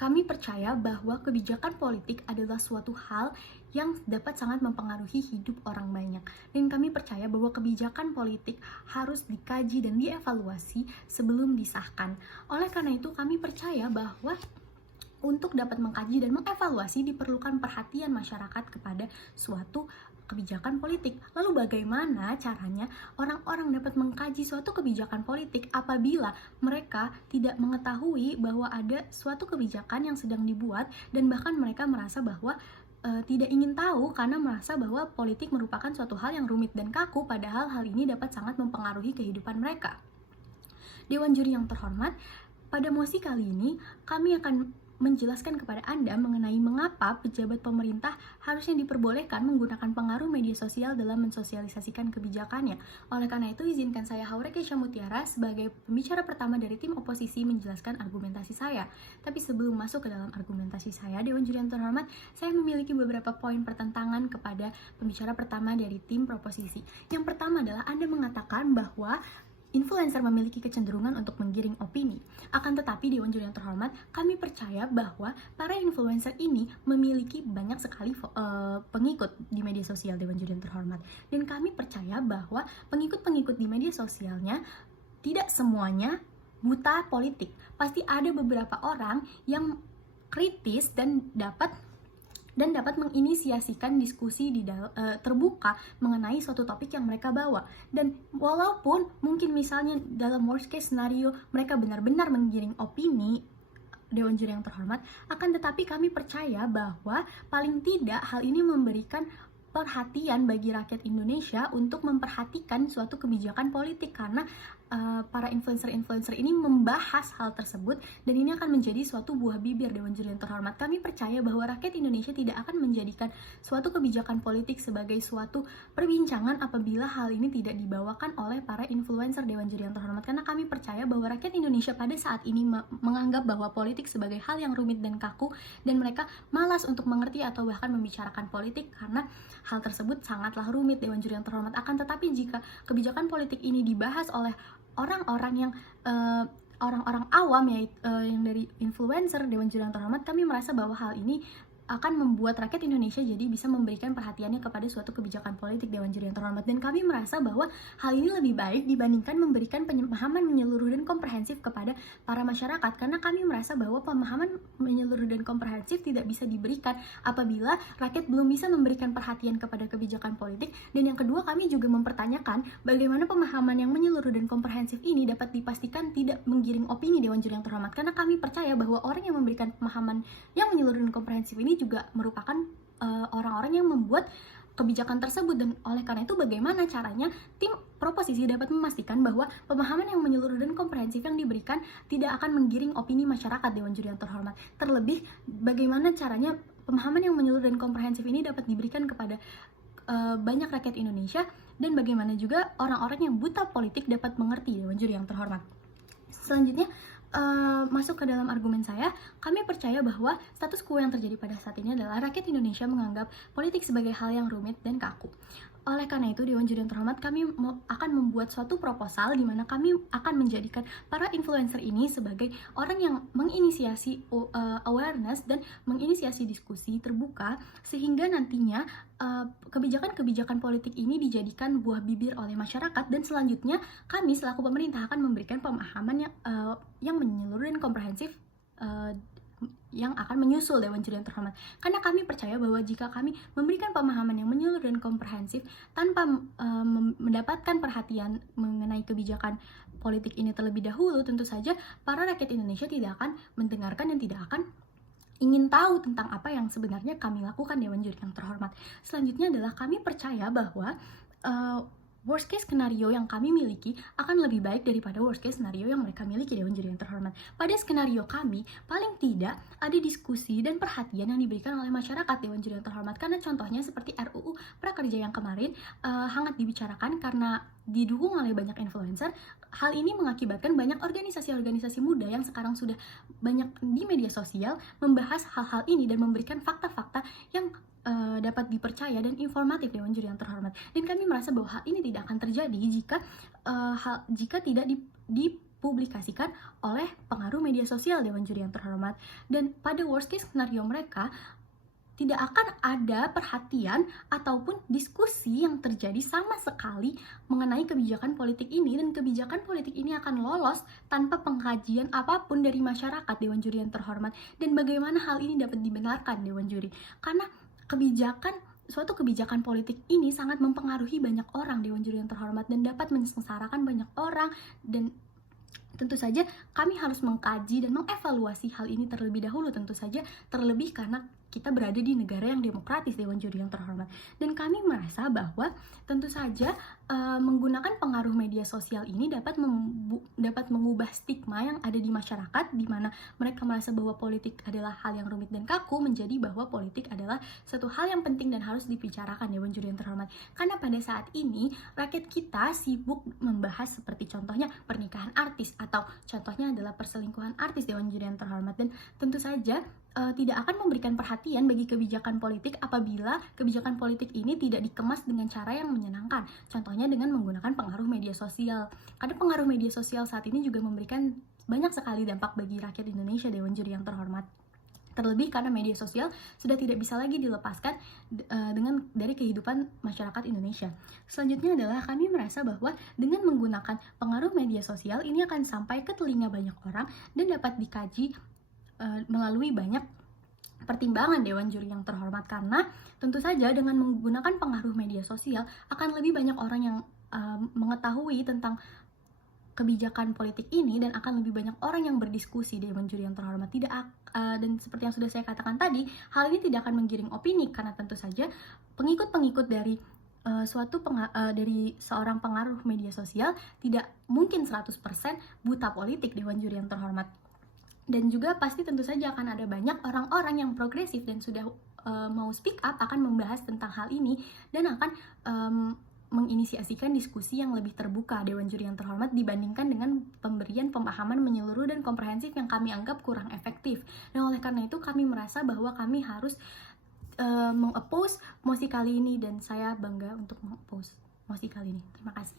kami percaya bahwa kebijakan politik adalah suatu hal yang dapat sangat mempengaruhi hidup orang banyak. Dan kami percaya bahwa kebijakan politik harus dikaji dan dievaluasi sebelum disahkan. Oleh karena itu, kami percaya bahwa untuk dapat mengkaji dan mengevaluasi diperlukan perhatian masyarakat kepada suatu kebijakan politik. Lalu bagaimana caranya orang-orang dapat mengkaji suatu kebijakan politik apabila mereka tidak mengetahui bahwa ada suatu kebijakan yang sedang dibuat dan bahkan mereka merasa bahwa tidak ingin tahu karena merasa bahwa politik merupakan suatu hal yang rumit dan kaku, padahal hal ini dapat sangat mempengaruhi kehidupan mereka. Dewan Juri yang terhormat, pada mosi kali ini kami akan menjelaskan kepada Anda mengenai mengapa pejabat pemerintah harusnya diperbolehkan menggunakan pengaruh media sosial dalam mensosialisasikan kebijakannya. Oleh karena itu, izinkan saya Haure Keisha Mutiara sebagai pembicara pertama dari tim oposisi menjelaskan argumentasi saya. Tapi sebelum masuk ke dalam argumentasi saya, Dewan Juri yang terhormat, saya memiliki beberapa poin pertentangan kepada pembicara pertama dari tim proposisi. Yang pertama adalah Anda mengatakan bahwa influencer memiliki kecenderungan untuk menggiring opini. Akan tetapi, Dewan Juri yang terhormat, kami percaya bahwa para influencer ini memiliki banyak sekali pengikut di media sosial, Dewan Juri yang terhormat. Dan kami percaya bahwa pengikut-pengikut di media sosialnya tidak semuanya buta politik. Pasti ada beberapa orang yang kritis dan dapat menginisiasikan diskusi terbuka mengenai suatu topik yang mereka bawa. Dan walaupun mungkin misalnya dalam worst case scenario mereka benar-benar menggiring opini Dewan Juri yang terhormat, akan tetapi kami percaya bahwa paling tidak hal ini memberikan perhatian bagi rakyat Indonesia untuk memperhatikan suatu kebijakan politik, karena para influencer-influencer ini membahas hal tersebut dan ini akan menjadi suatu buah bibir. Dewan Juri yang terhormat, kami percaya bahwa rakyat Indonesia tidak akan menjadikan suatu kebijakan politik sebagai suatu perbincangan apabila hal ini tidak dibawakan oleh para influencer, Dewan Juri yang terhormat, karena kami percaya bahwa rakyat Indonesia pada saat ini menganggap bahwa politik sebagai hal yang rumit dan kaku dan mereka malas untuk mengerti atau bahkan membicarakan politik karena hal tersebut sangatlah rumit, Dewan Juri yang terhormat. Akan tetapi jika kebijakan politik ini dibahas oleh orang-orang yang orang-orang awam, yaitu yang dari influencer, Dewan Juri yang terhormat, kami merasa bahwa hal ini akan membuat rakyat Indonesia jadi bisa memberikan perhatiannya kepada suatu kebijakan politik, Dewan Juri yang terhormat. Dan kami merasa bahwa hal ini lebih baik dibandingkan memberikan pemahaman menyeluruh dan komprehensif kepada para masyarakat, karena kami merasa bahwa pemahaman menyeluruh dan komprehensif tidak bisa diberikan apabila rakyat belum bisa memberikan perhatian kepada kebijakan politik. Dan yang kedua, kami juga mempertanyakan bagaimana pemahaman yang menyeluruh dan komprehensif ini dapat dipastikan tidak menggiring opini, Dewan Juri yang terhormat, karena kami percaya bahwa orang yang memberikan pemahaman yang menyeluruh dan komprehensif ini juga merupakan orang-orang yang membuat kebijakan tersebut. Dan oleh karena itu, bagaimana caranya tim proposisi dapat memastikan bahwa pemahaman yang menyeluruh dan komprehensif yang diberikan tidak akan menggiring opini masyarakat, Dewan Juri yang terhormat. Terlebih, bagaimana caranya pemahaman yang menyeluruh dan komprehensif ini dapat diberikan kepada banyak rakyat Indonesia, dan bagaimana juga orang-orang yang buta politik dapat mengerti, Dewan Juri yang terhormat. Selanjutnya, masuk ke dalam argumen saya, kami percaya bahwa status quo yang terjadi pada saat ini adalah rakyat Indonesia menganggap politik sebagai hal yang rumit dan kaku. Oleh karena itu, Dewan Juri yang terhormat, kami akan membuat suatu proposal di mana kami akan menjadikan para influencer ini sebagai orang yang menginisiasi awareness dan menginisiasi diskusi terbuka, sehingga nantinya kebijakan-kebijakan politik ini dijadikan buah bibir oleh masyarakat, dan selanjutnya kami selaku pemerintah akan memberikan pemahaman yang menyeluruh dan komprehensif yang akan menyusul, Dewan Juri yang terhormat. Karena kami percaya bahwa jika kami memberikan pemahaman yang menyeluruh dan komprehensif tanpa mendapatkan perhatian mengenai kebijakan politik ini terlebih dahulu, tentu saja para rakyat Indonesia tidak akan mendengarkan dan tidak akan ingin tahu tentang apa yang sebenarnya kami lakukan, Dewan Juri yang terhormat. Selanjutnya adalah kami percaya bahwa worst case skenario yang kami miliki akan lebih baik daripada worst case skenario yang mereka miliki, Dewan Juri yang terhormat. Pada skenario kami, paling tidak ada diskusi dan perhatian yang diberikan oleh masyarakat, Dewan Juri yang terhormat. Karena contohnya seperti RUU Prakerja yang kemarin hangat dibicarakan karena didukung oleh banyak influencer. Hal ini mengakibatkan banyak organisasi-organisasi muda yang sekarang sudah banyak di media sosial membahas hal-hal ini dan memberikan fakta-fakta yang dapat dipercaya dan informatif, Dewan Juri yang terhormat. Dan kami merasa bahwa hal ini tidak akan terjadi jika tidak dipublikasikan oleh pengaruh media sosial, Dewan Juri yang terhormat. Dan pada worst case scenario mereka, tidak akan ada perhatian ataupun diskusi yang terjadi sama sekali mengenai kebijakan politik ini, dan kebijakan politik ini akan lolos tanpa pengkajian apapun dari masyarakat, Dewan Juri yang terhormat. Dan bagaimana hal ini dapat dibenarkan, Dewan Juri? Karena suatu kebijakan politik ini sangat mempengaruhi banyak orang, Dewan Juri yang terhormat, dan dapat mensengsarakan banyak orang. Dan tentu saja kami harus mengkaji dan mengevaluasi hal ini terlebih dahulu, tentu saja terlebih karena kita berada di negara yang demokratis, Dewan Juri yang terhormat. Dan kami merasa bahwa tentu saja menggunakan pengaruh media sosial ini dapat mengubah stigma yang ada di masyarakat, di mana mereka merasa bahwa politik adalah hal yang rumit dan kaku, menjadi bahwa politik adalah satu hal yang penting dan harus dibicarakan, Dewan Juri yang terhormat. Karena pada saat ini rakyat kita sibuk membahas seperti contohnya pernikahan artis, atau contohnya adalah perselingkuhan artis, Dewan Juri yang terhormat. Dan tentu saja tidak akan memberikan perhatian bagi kebijakan politik apabila kebijakan politik ini tidak dikemas dengan cara yang menyenangkan. Contohnya dengan menggunakan pengaruh media sosial. Karena pengaruh media sosial saat ini juga memberikan banyak sekali dampak bagi rakyat Indonesia, Dewan Juri yang terhormat. Terlebih karena media sosial sudah tidak bisa lagi dilepaskan dari kehidupan masyarakat Indonesia. Selanjutnya adalah kami merasa bahwa dengan menggunakan pengaruh media sosial ini akan sampai ke telinga banyak orang dan dapat dikaji melalui banyak pertimbangan, Dewan Juri yang terhormat. Karena tentu saja dengan menggunakan pengaruh media sosial akan lebih banyak orang yang mengetahui tentang kebijakan politik ini, dan akan lebih banyak orang yang berdiskusi, Dewan Juri yang terhormat. Dan seperti yang sudah saya katakan tadi, hal ini tidak akan menggiring opini karena tentu saja pengikut-pengikut dari dari seorang pengaruh media sosial tidak mungkin 100% buta politik, Dewan Juri yang terhormat. Dan juga pasti tentu saja akan ada banyak orang-orang yang progresif dan sudah mau speak up akan membahas tentang hal ini dan akan menginisiasikan diskusi yang lebih terbuka, Dewan Juri yang terhormat, dibandingkan dengan pemberian pemahaman menyeluruh dan komprehensif yang kami anggap kurang efektif. Dan oleh karena itu kami merasa bahwa kami harus mengoppose mosi kali ini, dan saya bangga untuk mengoppose mosi kali ini. Terima kasih.